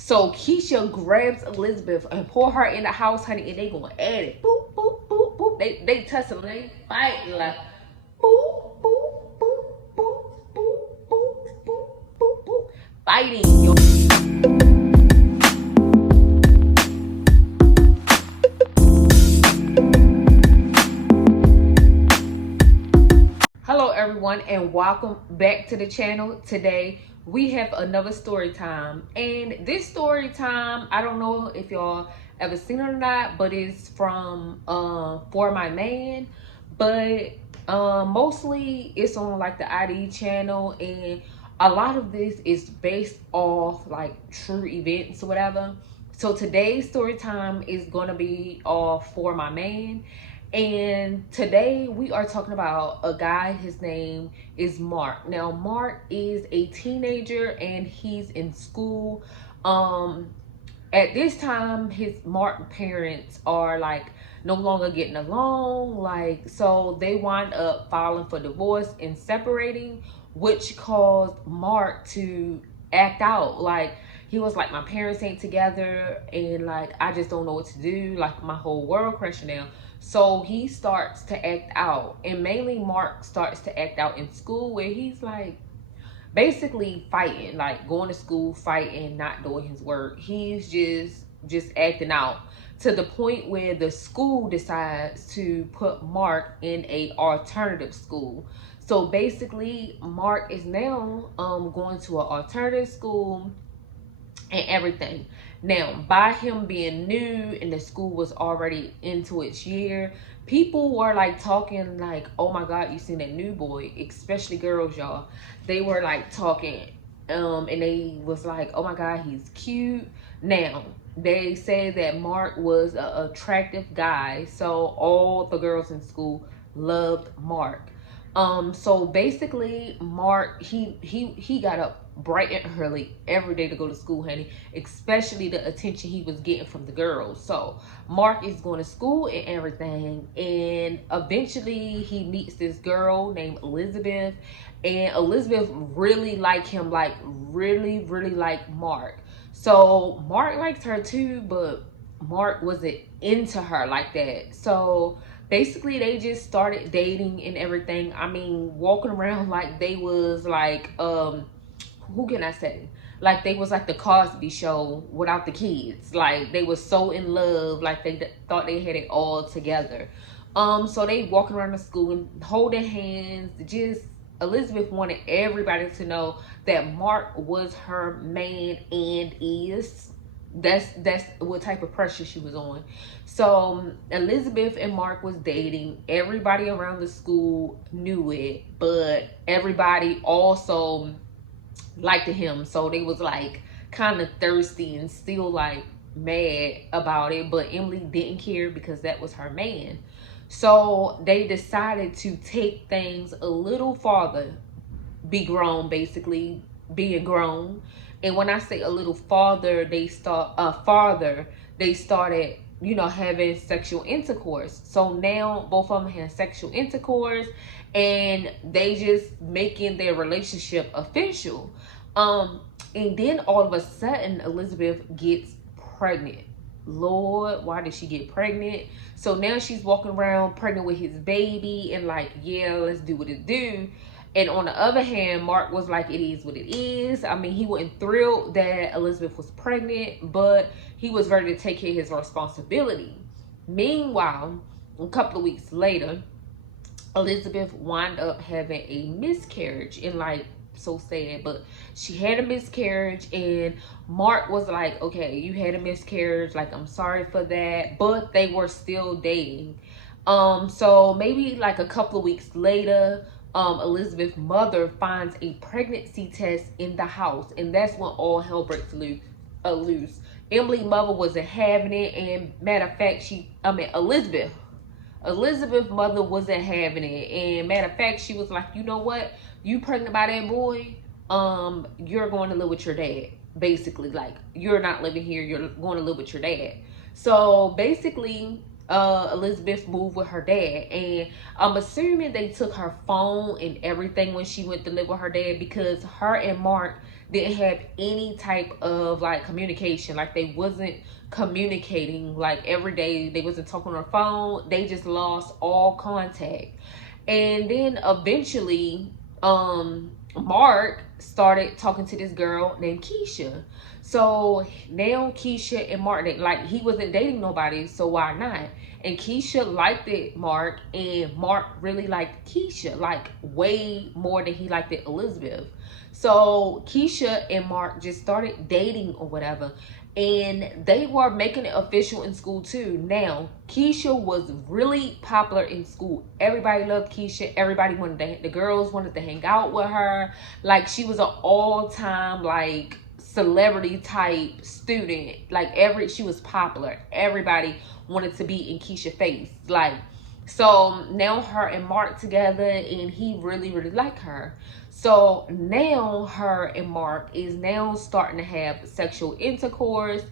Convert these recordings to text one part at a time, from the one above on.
So Keisha grabs Elizabeth and pull her in the house, honey, and they going at it. Boop, boop, boop, boop. They tussling, they fighting like boop, boop, boop, boop, boop, boop, boop, boop, boop. Fighting, yo. Hello everyone and welcome back to the channel. Today we have another story time, and this story time, I don't know if y'all ever seen it or not, but it's from For My Man, but mostly it's on like the ID channel, and a lot of this is based off like true events or whatever. So today's story time is gonna be off For My Man. And today we are talking about a guy. His name is Mark. Now, Mark is a teenager and he's in school. At this time, his Mark parents are like no longer getting along. Like, so they wind up filing for divorce and separating, which caused Mark to act out. Like, he was like, my parents ain't together, and like I just don't know what to do. Like, my whole world crashing down. So he starts to act out, and mainly Mark starts to act out in school, where he's like basically fighting, like going to school, fighting, not doing his work. He's just acting out to the point where the school decides to put Mark in a alternative school. So basically, Mark is now going to an alternative school and everything. Now, by him being new and the school was already into its year, people were like talking like, oh my God, you seen that new boy, especially girls, y'all. They were like talking, and they was like, oh my God, he's cute. Now, they say that Mark was an attractive guy, so all the girls in school loved Mark. So basically, Mark, he got up bright and early every day to go to school, honey, especially the attention he was getting from the girls. So Mark is going to school and everything, and eventually he meets this girl named Elizabeth, and Elizabeth really like him, like really like Mark. So Mark liked her too, but Mark wasn't into her like that. So basically they just started dating and everything. I mean, walking around like they was like who can I say? Like they was like the Cosby Show without the kids. Like they was so in love, like they thought they had it all together. So they walking around the school and holding hands. Just Elizabeth wanted everybody to know that Mark was her man and is. That's what type of pressure she was on. So Elizabeth and Mark was dating. Everybody around the school knew it, but everybody also liked him. So they was like kind of thirsty and still like mad about it. But Emily didn't care because that was her man. So they decided to take things a little farther, be grown, basically being grown. And when I say a little farther, they started, you know, having sexual intercourse. So now both of them have sexual intercourse, and they just making their relationship official. And then all of a sudden Elizabeth gets pregnant. Lord, why did she get pregnant? So now she's walking around pregnant with his baby and like, yeah, let's do what it do. And on the other hand, Mark was like, it is what it is. I mean, he wasn't thrilled that Elizabeth was pregnant, but he was ready to take care of his responsibility. Meanwhile, a couple of weeks later, Elizabeth wound up having a miscarriage, and like, so sad, but she had a miscarriage, and Mark was like, okay, you had a miscarriage, like, I'm sorry for that, but they were still dating. So maybe like a couple of weeks later, Elizabeth's mother finds a pregnancy test in the house, and that's when all hell breaks loose. Emily's mother wasn't having it, and matter of fact, Elizabeth's mother wasn't having it, and matter of fact, she was like, you know what, you pregnant by that boy, you're going to live with your dad. Basically, like, you're not living here, you're going to live with your dad. So basically, Elizabeth moved with her dad, and I'm assuming they took her phone and everything when she went to live with her dad, because her and Mark didn't have any type of like communication. Like they wasn't communicating like every day. They wasn't talking on the phone. They just lost all contact. And then eventually, Mark started talking to this girl named Keisha. So now Keisha and Mark, like he wasn't dating nobody, so why not? And Keisha liked it, Mark, and Mark really liked Keisha, like way more than he liked it Elizabeth. So Keisha and Mark just started dating or whatever. And they were making it official in school too. Now, Keisha was really popular in school. Everybody loved Keisha. Everybody wanted to, the girls wanted to hang out with her. Like she was an all-time like celebrity type student. Like she was popular. Everybody wanted to be in Keisha's face. Like, so now her and Mark together, and he really, really liked her. So now her and Mark is now starting to have sexual intercourse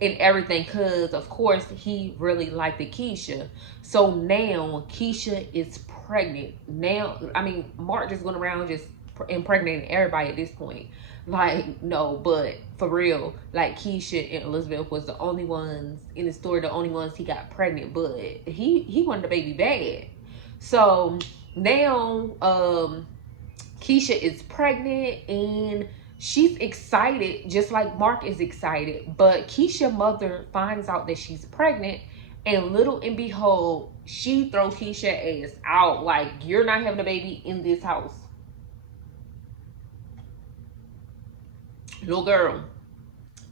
and everything, because of course he really liked the Keisha. So now Keisha is pregnant. Now, I mean, Mark just going around just impregnating everybody at this point. Like, no, but for real, like Keisha and Elizabeth was the only ones in the story, the only ones he got pregnant, but he wanted the baby bad. So now Keisha is pregnant and she's excited, just like Mark is excited. But Keisha's mother finds out that she's pregnant, and little and behold, she throws Keisha's ass out. Like, you're not having a baby in this house. Little girl,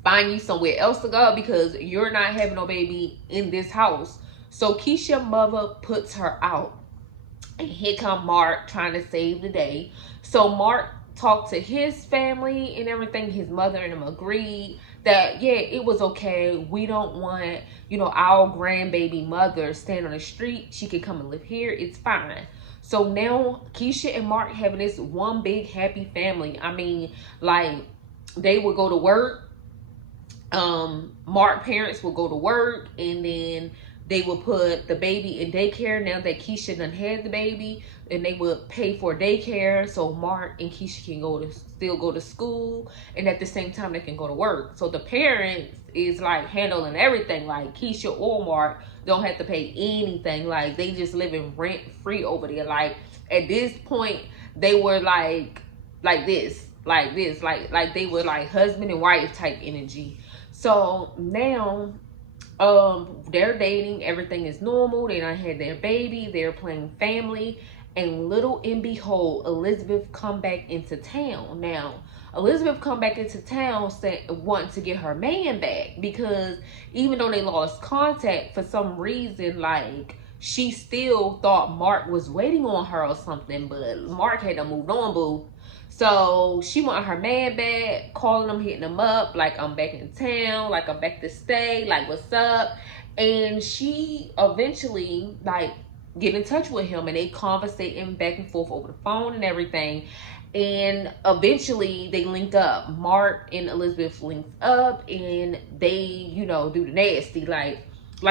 find you somewhere else to go, because you're not having no baby in this house. So Keisha's mother puts her out. And here come Mark trying to save the day. So Mark talked to his family and everything. His mother and them agreed that, yeah, it was okay. We don't want, you know, our grandbaby mother stand on the street. She can come and live here. It's fine. So now Keisha and Mark having this one big happy family. I mean, like, they would go to work. Mark parents would go to work, and then they would put the baby in daycare now that Keisha done had the baby, and they would pay for daycare so Mark and Keisha can still go to school, and at the same time they can go to work. So the parents is like handling everything. Like Keisha or Mark don't have to pay anything. Like they just living rent free over there. Like at this point they were like this, like they were like husband and wife type energy. So now they're dating, everything is normal, they done had their baby, they're playing family, and little and behold, Elizabeth come back into town. Now Elizabeth come back into town wanting to get her man back, because even though they lost contact, for some reason, like, she still thought Mark was waiting on her or something, but Mark had to move on, boo. So she want her man back, calling him, hitting him up, like, I'm back in town, like, I'm back to stay, like, what's up? And she eventually, like, get in touch with him, and they conversating back and forth over the phone and everything. And eventually they link up. Mark and Elizabeth links up, and they, you know, do the nasty, like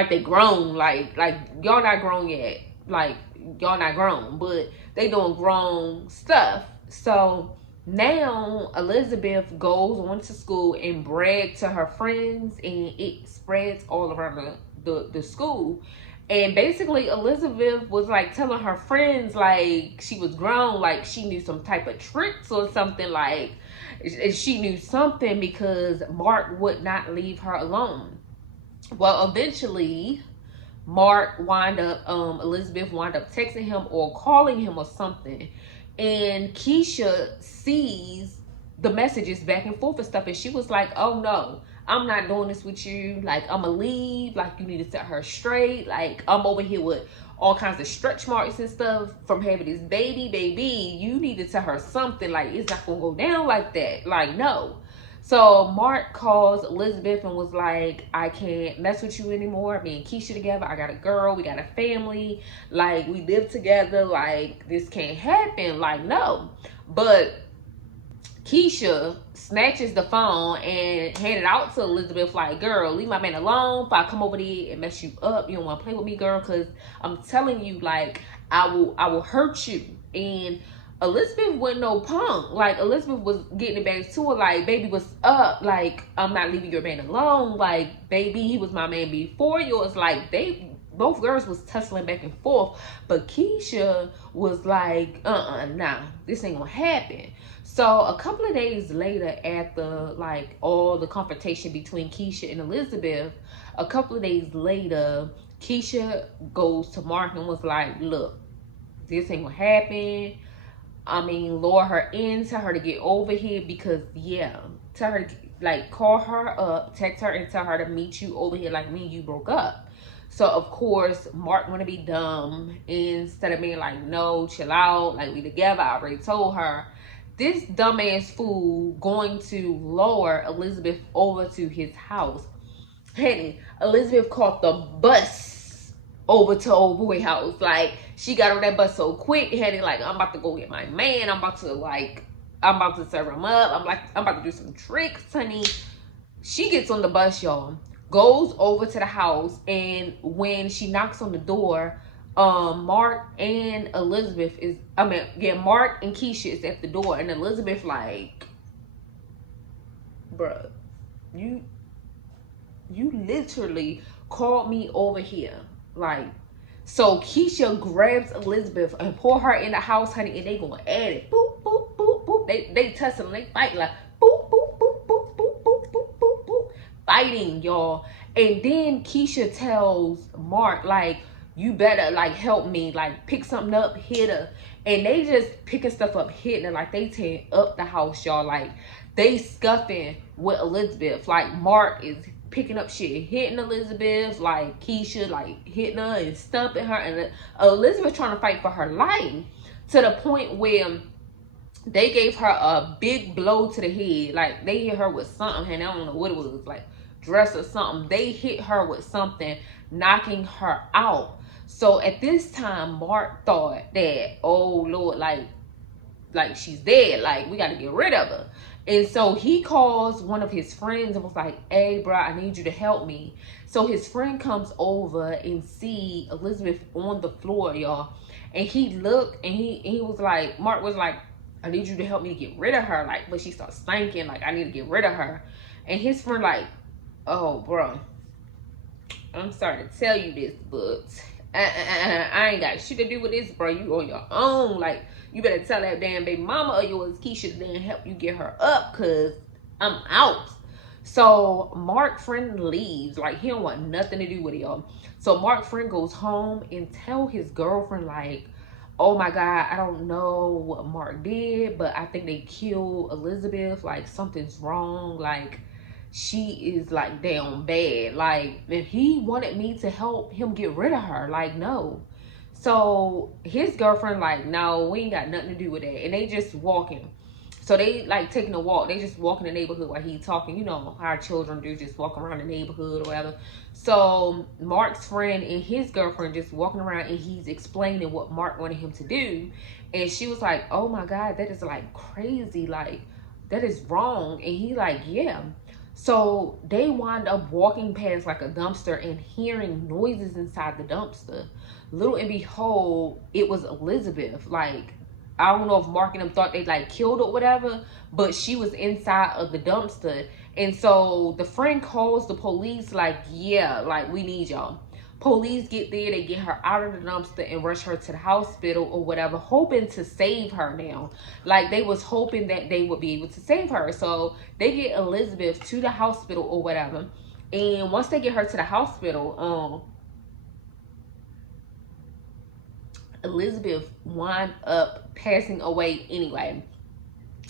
they grown, like y'all not grown yet, like y'all not grown, but they doing grown stuff. So now Elizabeth goes on to school and brags to her friends, and it spreads all around the school. And basically Elizabeth was like telling her friends like she was grown, like she knew some type of tricks or something, like she knew something, because Mark would not leave her alone. Well, eventually Elizabeth wound up texting him or calling him or something, and Keisha sees the messages back and forth and stuff, and she was like, oh no, I'm not doing this with you, like I'ma leave, like you need to set her straight, like I'm over here with all kinds of stretch marks and stuff from having this baby, you need to tell her something, like it's not gonna go down like that, like no. So Mark calls Elizabeth and was like, I can't mess with you anymore. Me and Keisha together. I got a girl. We got a family. Like, we live together. Like, this can't happen. Like, no. But Keisha snatches the phone and hand it out to Elizabeth like, girl, leave my man alone. If I come over there and mess you up, you don't want to play with me, girl, because I'm telling you, like, I will hurt you. And Elizabeth wasn't no punk. Like, Elizabeth was getting it back to her. Like, baby, what's up? Like, I'm not leaving your man alone. Like, baby, he was my man before yours. Like, both girls was tussling back and forth. But Keisha was like, nah, this ain't gonna happen. So a couple of days later, after like all the confrontation between Keisha and Elizabeth, a couple of days later, Keisha goes to Mark and was like, look, this ain't gonna happen. I mean, lure her in, tell her to get over here, because yeah, tell her, like, call her up, text her and tell her to meet you over here, like me and you broke up. So of course Mark wanna be dumb, instead of being like, no, chill out, like we together. I already told her. This dumbass fool going to lure Elizabeth over to his house. Honey, Elizabeth caught the bus over to old boy house. Like, she got on that bus so quick, honey, like, I'm about to go get my man. I'm about to serve him up. I'm about to do some tricks, honey. She gets on the bus, y'all, goes over to the house, and when she knocks on the door, Mark and Mark and Keisha is at the door, and Elizabeth like, bruh, you literally called me over here. Like, so Keisha grabs Elizabeth and pull her in the house, honey, and they gonna add it. Boop, boop, boop, boop. They tussling, they fight like boop, boop, boop, boop, boop, boop, boop, boop, boop. Fighting, y'all. And then Keisha tells Mark, like, you better like help me, like pick something up, hit her. And they just picking stuff up, hitting her, like they tearing up the house, y'all. Like, they scuffing with Elizabeth. Like, Mark is picking up shit, hitting Elizabeth, like Keisha like hitting her and stumping her, and Elizabeth trying to fight for her life, to the point where they gave her a big blow to the head. Like, they hit her with something, and I don't know what it was, like dress or something. They hit her with something, knocking her out. So at this time, Mark thought that, oh Lord, like she's dead, like we got to get rid of her. And so he calls one of his friends and was like, hey bro, I need you to help me. So his friend comes over and see Elizabeth on the floor, y'all. And he looked, and he was like, Mark was like, I need you to help me get rid of her. Like, but she starts stinking, like I need to get rid of her. And his friend like, oh bro, I'm sorry to tell you this, but I ain't got shit to do with this, bro. You on your own. Like, you better tell that damn baby mama of yours, Keisha, to then help you get her up, cause I'm out. So Mark friend leaves. Like, he don't want nothing to do with it, y'all. So Mark friend goes home and tell his girlfriend, like, oh my God, I don't know what Mark did, but I think they killed Elizabeth. Like, something's wrong. Like, she is like down bad. Like, if he wanted me to help him get rid of her, like, no. So his girlfriend like, no, we ain't got nothing to do with that. And they just walking. So they like taking a walk. They just walk in the neighborhood while he's talking. You know how our children do, just walk around the neighborhood or whatever. So Mark's friend and his girlfriend just walking around, and he's explaining what Mark wanted him to do. And she was like, oh my God, that is like crazy. Like, that is wrong. And he like, yeah. So they wind up walking past like a dumpster and hearing noises inside the dumpster. Little and behold, it was Elizabeth. Like, I don't know if Mark and them thought they like killed or whatever, but she was inside of the dumpster. And so the friend calls the police like, yeah, like we need y'all. Police get there, they get her out of the dumpster and rush her to the hospital or whatever, hoping to save her now. Like, they was hoping that they would be able to save her. So they get Elizabeth to the hospital or whatever. And once they get her to the hospital, Elizabeth wound up passing away anyway.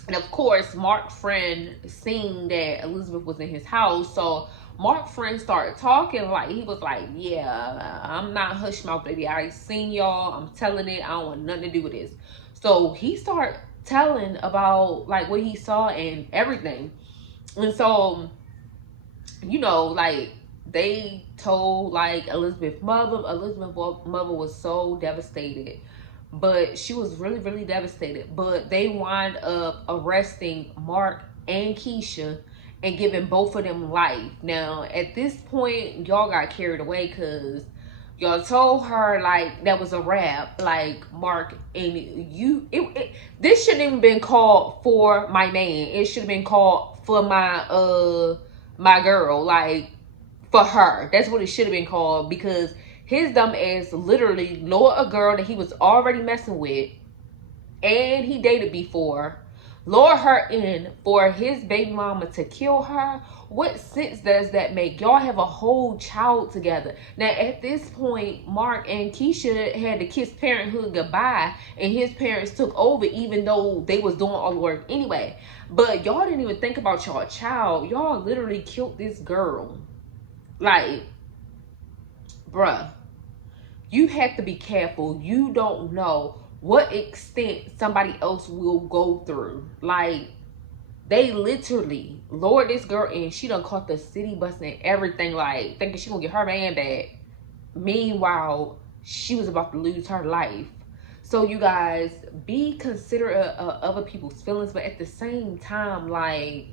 And of course, Mark's friend seen that Elizabeth was in his house. So Mark's friend started talking, like, he was like, yeah, I'm not hush mouth, baby. I seen y'all. I'm telling it. I don't want nothing to do with this. So he started telling about like what he saw and everything. And so, you know, like, they told like Elizabeth's mother was so devastated, but she was really, really devastated. But they wind up arresting Mark and Keisha and giving both of them life. Now, at this point, y'all got carried away because Y'all told her like that was a wrap, like Mark, and this shouldn't even been called For My Man. It should have been called For My girl, like for her. That's what it should have been called, because his dumb ass literally lured a girl that he was already messing with and he dated before, lure her in for his baby mama to kill her. What sense does that make? Y'all have a whole child together. Now, at this point, Mark and Keisha had to kiss parenthood goodbye, and his parents took over, even though they was doing all the work anyway. But y'all didn't even think about y'all child. Y'all literally killed this girl. Like, bruh, you have to be careful. You don't know what extent somebody else will go through. Like, they literally lured this girl in. She done caught the city bus and everything, like thinking she gonna get her man back. Meanwhile, she was about to lose her life. So you guys, be considerate of other people's feelings, but at the same time, like,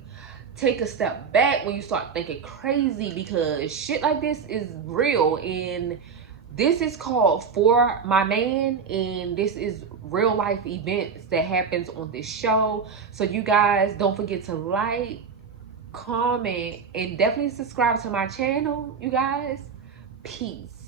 take a step back when you start thinking crazy, because shit like this is real. And this is called For My Man, and this is real life events that happens on this show. So you guys, don't forget to like, comment, and definitely subscribe to my channel, you guys. Peace.